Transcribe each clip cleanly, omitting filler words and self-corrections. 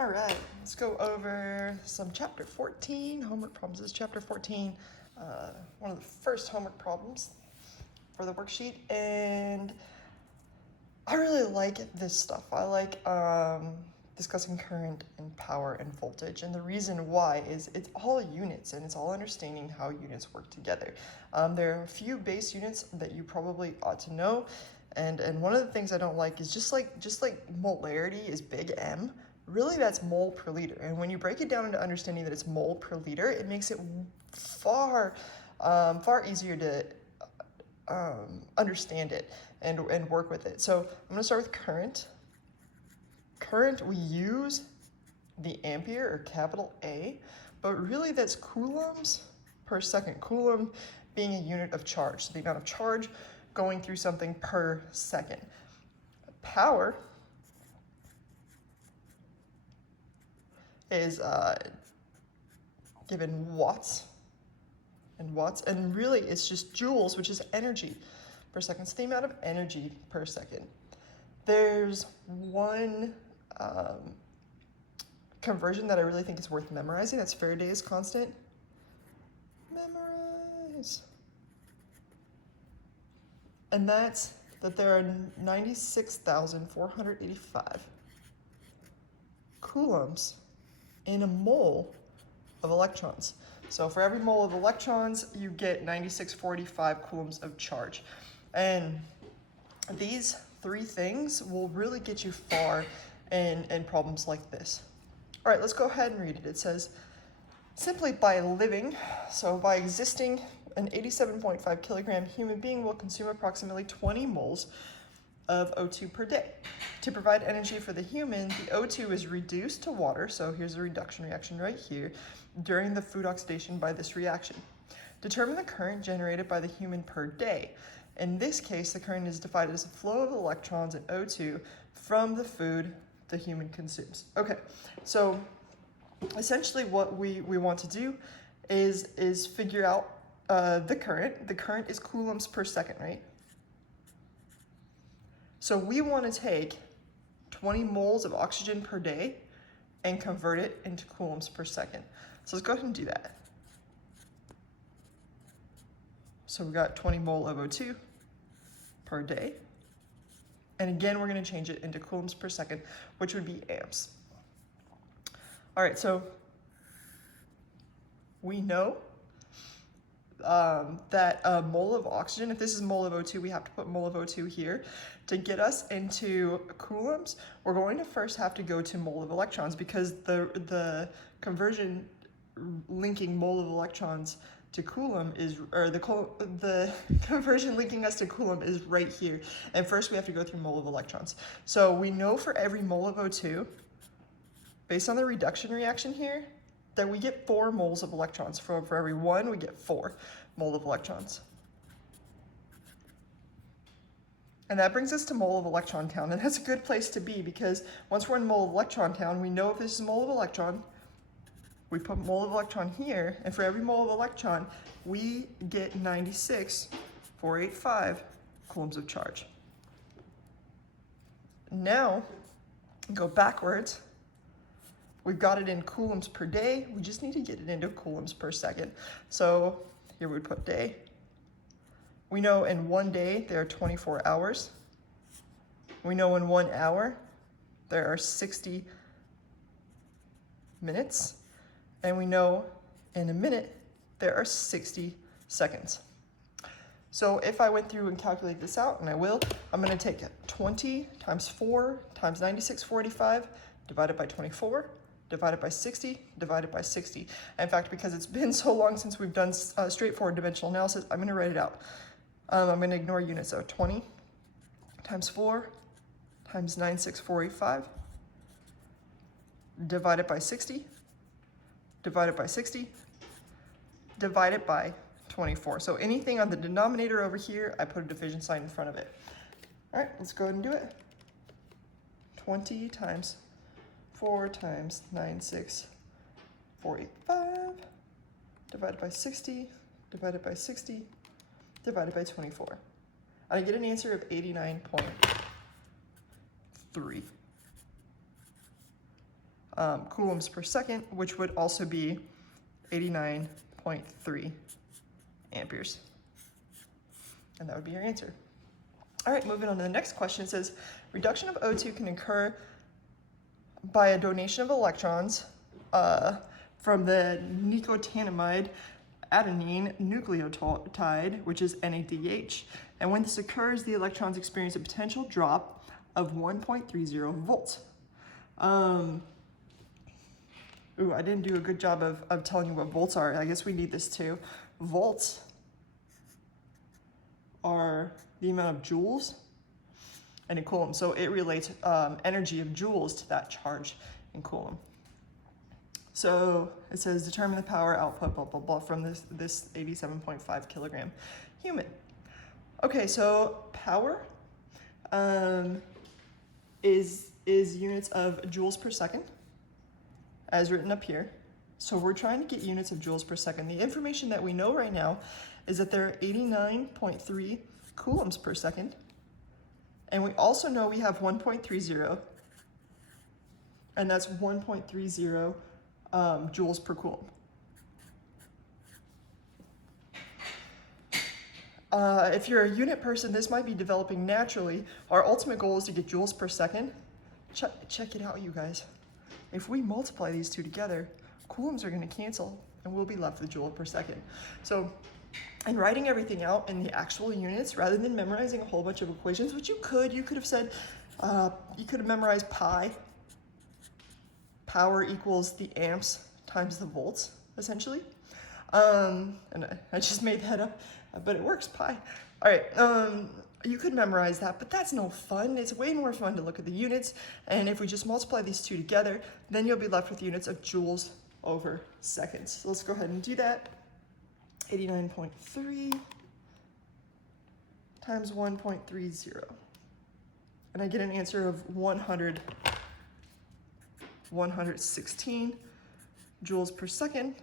All right, let's go over some chapter 14. Homework problems is chapter 14, one of the first homework problems for the worksheet. And I really like this stuff. I like discussing current and power and voltage. And the reason why is it's all units and it's all understanding how units work together. There are a few base units that you probably ought to know. And one of the things I don't like is just like molarity is big M. Really, that's mole per liter. And when you break it down into understanding that it's mole per liter, it makes it far easier to understand it and work with it. So I'm going to start with current. Current, we use the ampere or capital A, but really that's coulombs per second. Coulomb being a unit of charge, so the amount of charge going through something per second. Power is given watts, and really it's just joules, which is energy per second. It's the amount of energy per second. There's one conversion that I really think is worth memorizing. That's Faraday's constant. Memorize. And that's that there are 96,485 coulombs in a mole of electrons. So for every mole of electrons, you get 9645 coulombs of charge. And these three things will really get you far in problems like this. All right, let's go ahead and read it. It says, simply by living, so by existing, an 87.5 kilogram human being will consume approximately 20 moles of O2 per day. To provide energy for the human, the O2 is reduced to water, so here's a reduction reaction right here, during the food oxidation by this reaction. Determine the current generated by the human per day. In this case, the current is defined as the flow of electrons in O2 from the food the human consumes. Okay, so essentially what we want to do is figure out the current. The current is coulombs per second, right? So we want to take 20 moles of oxygen per day and convert it into coulombs per second. So let's go ahead and do that. So we got 20 mole of O2 per day. And again, we're going to change it into coulombs per second, which would be amps. All right, so we know that a mole of oxygen, if this is mole of O2, we have to put mole of O2 here. To get us into coulombs, we're going to first have to go to mole of electrons because the conversion linking mole of electrons to coulomb is, or the conversion linking us to coulomb is right here. And first we have to go through mole of electrons. So we know for every mole of O2, based on the reduction reaction here, that we get 4 moles of electrons. For every 1, we get 4 mole of electrons. And that brings us to mole of electron count, and that's a good place to be because once we're in mole of electron count, we know if this is mole of electron, we put mole of electron here, and for every mole of electron, we get 96,485 coulombs of charge. Now, go backwards. We've got it in coulombs per day. We just need to get it into coulombs per second. So here we put day. We know in 1 day there are 24 hours. We know in 1 hour there are 60 minutes. And we know in a minute there are 60 seconds. So if I went through and calculate this out, and I will, I'm going to take 20 times 4 times 9645 divided by 24 divided by 60 divided by 60. In fact, because it's been so long since we've done straightforward dimensional analysis, I'm going to write it out. I'm going to ignore units, so 20 times 4 times 9645 divided by 60 divided by 60 divided by 24. So anything on the denominator over here, I put a division sign in front of it. All right, let's go ahead and do it. 20 times 4 times 9645 divided by 60 divided by 60 divided by 24. And I get an answer of 89.3. coulombs per second, which would also be 89.3 amperes. And that would be your answer. All right, moving on to the next question. It says, reduction of O2 can occur by a donation of electrons from the nicotinamide adenine nucleotide, which is NADH. And when this occurs, the electrons experience a potential drop of 1.30 volts. Ooh, I didn't do a good job of telling you what volts are. I guess we need this too. Volts are the amount of joules and in coulomb. So it relates energy of joules to that charge in coulomb. So it says determine the power output, blah, blah, blah, from this 87.5 kilogram human. Okay, so power is units of joules per second, as written up here. So we're trying to get units of joules per second. The information that we know right now is that there are 89.3 coulombs per second. And we also know we have 1.30, and that's 1.30 joules per coulomb. If you're a unit person, this might be developing naturally. Our ultimate goal is to get joules per second. Check it out, you guys. If we multiply these two together, coulombs are going to cancel, and we'll be left with joule per second. So, in writing everything out in the actual units, rather than memorizing a whole bunch of equations, which you could have said, you could have memorized pi. Power equals the amps times the volts, essentially. And I just made that up, but it works, pi. All right, you could memorize that, but that's no fun. It's way more fun to look at the units, and if we just multiply these two together, then you'll be left with units of joules over seconds. So let's go ahead and do that. 89.3 times 1.30. And I get an answer of 116 joules per second,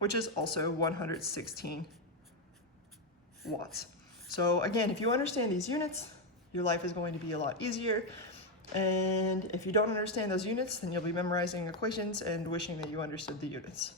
which is also 116 watts. So again, if you understand these units, your life is going to be a lot easier. And if you don't understand those units, then you'll be memorizing equations and wishing that you understood the units.